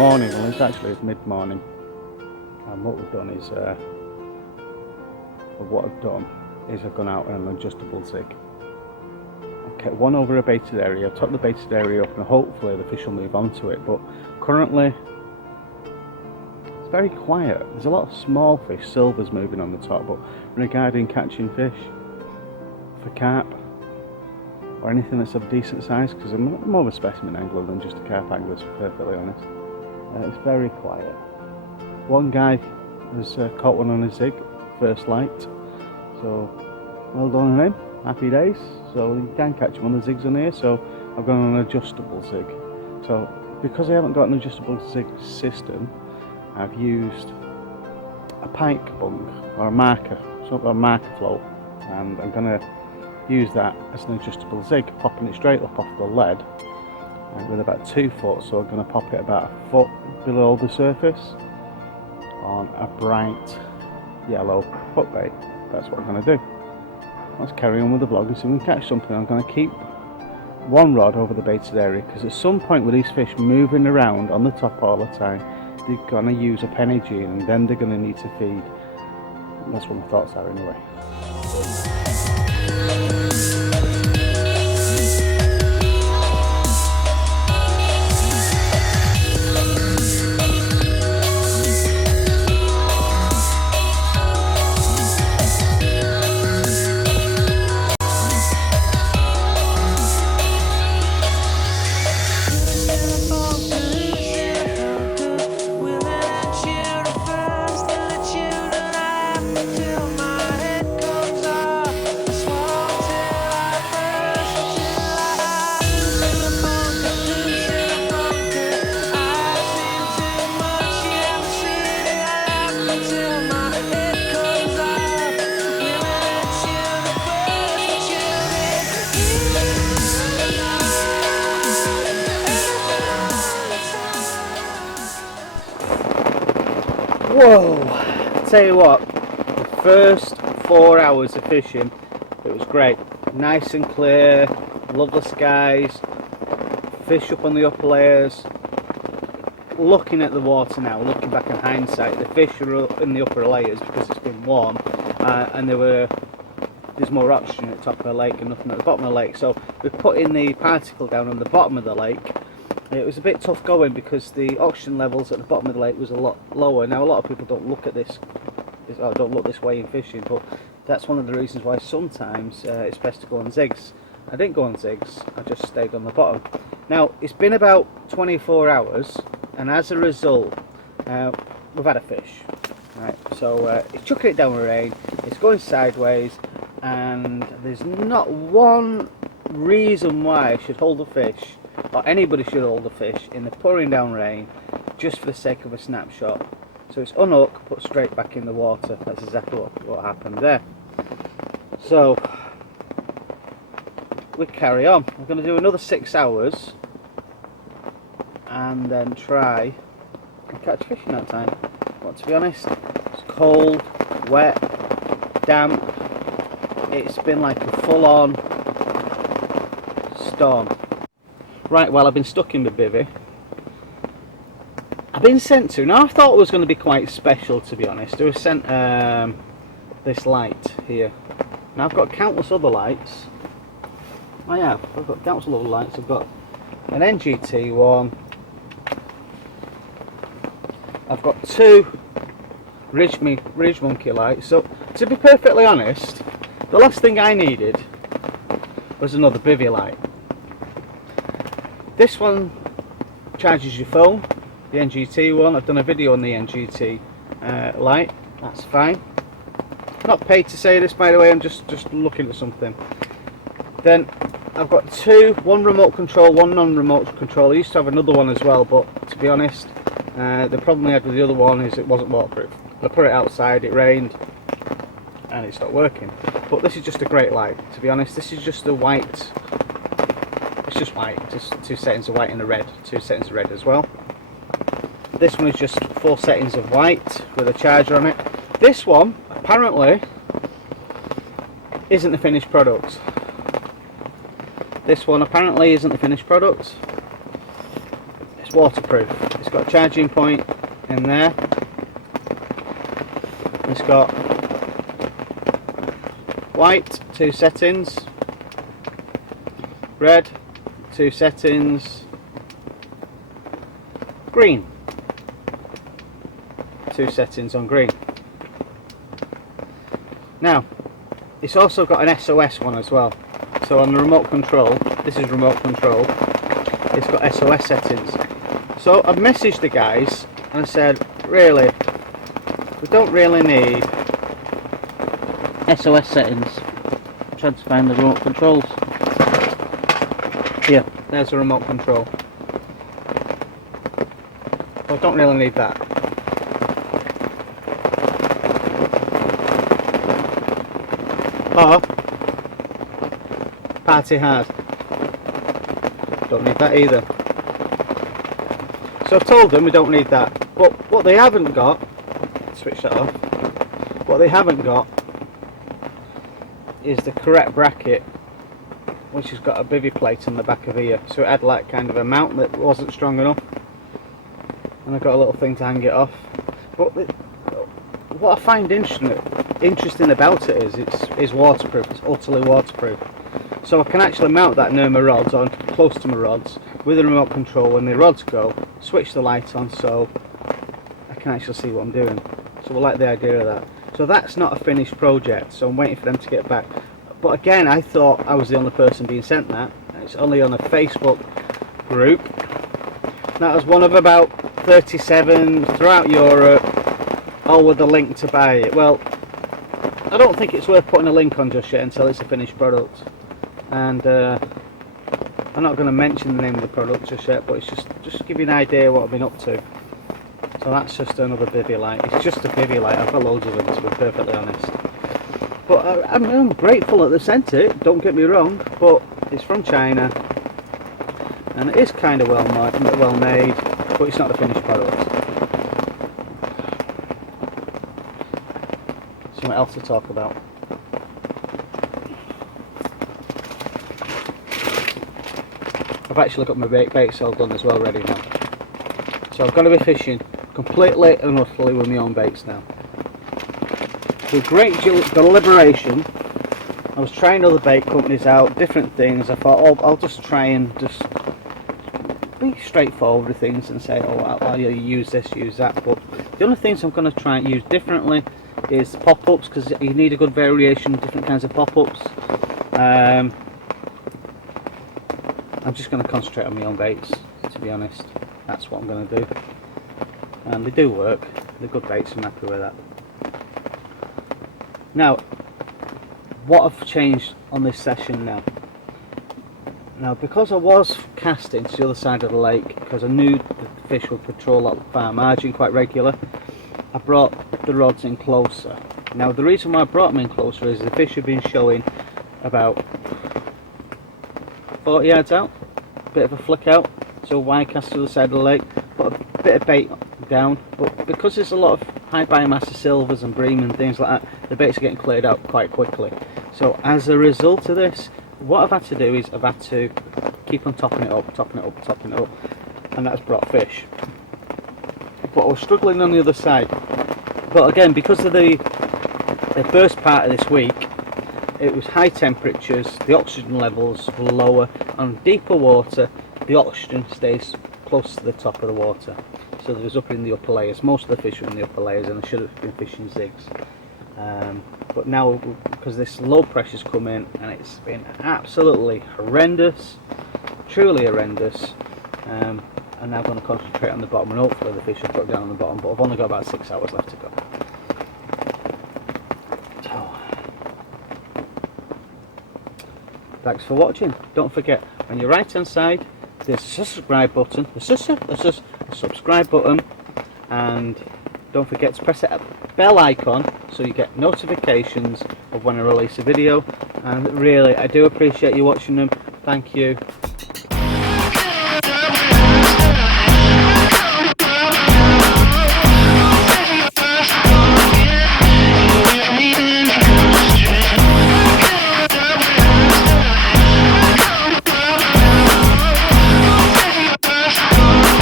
morning. Well, it's actually mid-morning, and what we've done is I've gone out on an adjustable zig. Okay, one over a baited area. I've topped the baited area up and hopefully the fish will move on to it, but currently it's very quiet. There's a lot of small fish, silvers moving on the top, but regarding catching fish for carp or anything that's of decent size, because I'm more of a specimen angler than just a carp angler, to be perfectly honest, it's very quiet. One guy has caught one on a zig, first light, so well done on him, happy days. So you can catch them on the zigs on here, so I've gone on an adjustable zig. So because I haven't got an adjustable zig system, I've used a pike bung or a marker, sort of a marker float, and I'm going to use that as an adjustable zig, popping it straight up off the lead with about 2 foot, so I'm going to pop it about a foot below the surface on a bright yellow hook bait. That's what I'm going to do. Let's carry on with the vlog and see if we can catch something. I'm going to keep one rod over the baited area, because at some point with these fish moving around on the top all the time, they're going to use up energy and then they're going to need to feed. That's what my thoughts are anyway. Whoa! Tell you what, the first 4 hours of fishing, it was great. Nice and clear, lovely skies, fish up on the upper layers. Looking at the water now, looking back in hindsight, the fish are up in the upper layers because it's been warm, and there's more oxygen at the top of the lake and nothing at the bottom of the lake. So we're putting the particle down on the bottom of the lake. It was a bit tough going because the oxygen levels at the bottom of the lake was a lot lower. Now a lot of people don't look at this, or don't look this way in fishing, but that's one of the reasons why sometimes it's best to go on zigs. I didn't go on zigs, I just stayed on the bottom. Now it's been about 24 hours, and as a result we've had a fish. Right, so it's chucking it down with rain, it's going sideways, and there's not one reason why I should hold a fish, or anybody should hold a fish in the pouring down rain just for the sake of a snapshot. So it's unhook, put straight back in the water. That's exactly what happened there. So we carry on. We're going to do another 6 hours and then try and catch fish in that time. But to be honest, it's cold, wet, damp. It's been like a full-on storm. Right, well, I've been stuck in the bivvy. I've been sent to, now I thought it was going to be quite special, to be honest. I was sent this light here. Now I've got countless other lights. I've got countless other lights. I've got an NGT one. I've got 2 Ridge Monkey lights. So, to be perfectly honest, the last thing I needed was another bivvy light. This one charges your phone, the NGT one. I've done a video on the NGT light, that's fine. Not paid to say this, by the way, I'm just looking at something. Then I've got 2, one remote control, one non-remote control. I used to have another one as well, but to be honest, the problem I had with the other one is it wasn't waterproof. I put it outside, it rained, and it stopped working. But this is just a great light, to be honest. This is just a white. It's just white, just 2 settings of white and a red, 2 settings of red as well. This one is just 4 settings of white with a charger on it. This one apparently isn't the finished product. This one apparently isn't the finished product. It's It's waterproof. It's got a charging point in there. It's got white, 2 settings, red, 2 settings, green, 2 settings on green. Now, it's also got an SOS one as well. So on the remote control, this is remote control, it's got SOS settings. So I've messaged the guys and I said, really, we don't really need SOS settings. I'm trying to find the remote controls. Here, there's the remote control. I don't really need that. Or party hard. Don't need that either. So I've told them we don't need that. But what they haven't got, switch that off. What they haven't got is the correct bracket, which has got a bivvy plate on the back of here. So it had like kind of a mount that wasn't strong enough, and I've got a little thing to hang it off. But what I find interesting about it is it's waterproof. It's utterly waterproof. So I can actually mount that near my rods, or close to my rods, with the remote control. When the rods go, switch the light on so I can actually see what I'm doing. So I like the idea of that. So that's not a finished project, so I'm waiting for them to get back. But again, I thought I was the only person being sent that. It's only on a Facebook group. That was one of about 37 throughout Europe, all with the link to buy it. Well, I don't think it's worth putting a link on just yet until it's a finished product. And I'm not going to mention the name of the product just yet, but it's just to give you an idea what I've been up to. So that's just another bivvy light. It's just a bivvy light. I've got loads of them, to be perfectly honest. But I'm grateful that they sent it, don't get me wrong, but it's from China and it is kind of well made, but it's not the finished product. Something else to talk about. I've actually got my bait cell done as well, ready now. So I've got to be fishing completely and utterly with my own baits now. With great deliberation, I was trying other bait companies out, different things. I thought, oh, I'll just try and just be straightforward with things and say, oh, I'll use this, use that. But the only things I'm going to try and use differently is pop-ups, because you need a good variation of different kinds of pop-ups. I'm just going to concentrate on my own baits, to be honest. That's what I'm going to do. And they do work. They're good baits, I'm happy with that. Now, what I've changed on this session now. Now, because I was casting to the other side of the lake, because I knew the fish would patrol that far margin quite regular, I brought the rods in closer. Now, the reason why I brought them in closer is the fish have been showing about 40 yards out, a bit of a flick out, so wide cast to the side of the lake, put a bit of bait down, but because there's a lot of high biomass of silvers and bream and things like that, the baits are getting cleared out quite quickly. So as a result of this, what I've had to do is I've had to keep on topping it up, and that's brought fish. But I was struggling on the other side. But again, because of the first part of this week, it was high temperatures, the oxygen levels were lower. On deeper water, the oxygen stays close to the top of the water. So there was up in the upper layers. Most of the fish were in the upper layers, and I should have been fishing zigs. But now, because this low pressure's come in, and it's been absolutely horrendous, truly horrendous, I'm now going to concentrate on the bottom, and hopefully the fish will put down on the bottom, but I've only got about 6 hours left to go. So, thanks for watching. Don't forget, on your right hand side there's a subscribe button, a subscribe button, and don't forget to press that bell icon so you get notifications of when I release a video. And really, I do appreciate you watching them. Thank you.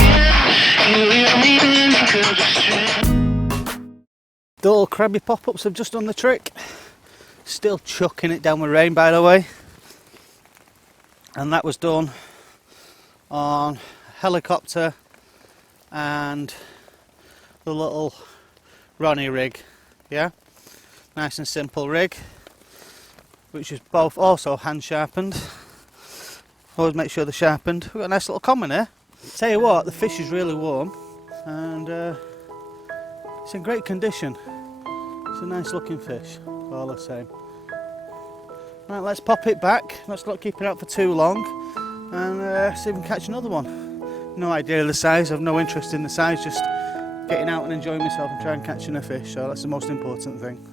Yeah. The little crabby pop-ups have just done the trick. Still chucking it down with rain, by the way. And that was done on helicopter and the little Ronnie rig. Yeah, nice and simple rig, which is both also hand sharpened. Always make sure they're sharpened. We've got a nice little common here. Tell you what, the fish is really warm and it's in great condition. It's a nice looking fish, all the same. Right, let's pop it back. Let's not keep it out for too long and see if we can catch another one. No idea of the size, I've no interest in the size, just getting out and enjoying myself and trying catching a fish, so that's the most important thing.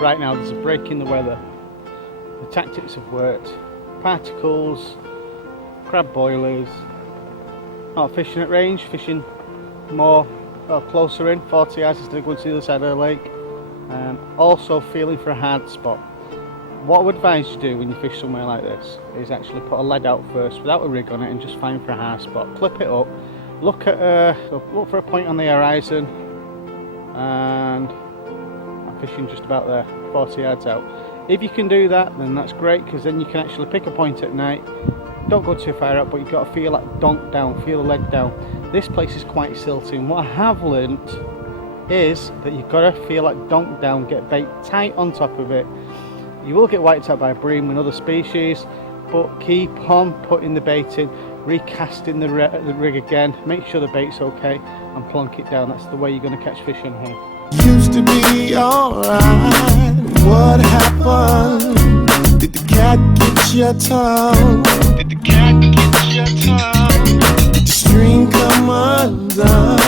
Right now there's a break in the weather. The tactics have worked. Particles, crab boilers, not fishing at range, fishing more closer in, 40 yards instead of going to the other side of the lake. Also feeling for a hard spot. What I would advise you do when you fish somewhere like this is actually put a lead out first without a rig on it and just find for a hard spot. Clip it up, look for a point on the horizon, and fishing just about there, 40 yards out. If you can do that, then that's great, because then you can actually pick a point at night. Don't go too far up, but you've got to feel that donk down, feel the lead down. This place is quite silty, and what I have learnt is that you've got to feel that donk down, get bait tight on top of it. You will get wiped out by bream and other species, but keep on putting the bait in, recasting the rig again, make sure the bait's okay, and plonk it down. That's the way you're going to catch fish in here. Used to be alright. What happened? Did the cat get your tongue? Did the cat get your tongue? Did the string come undone?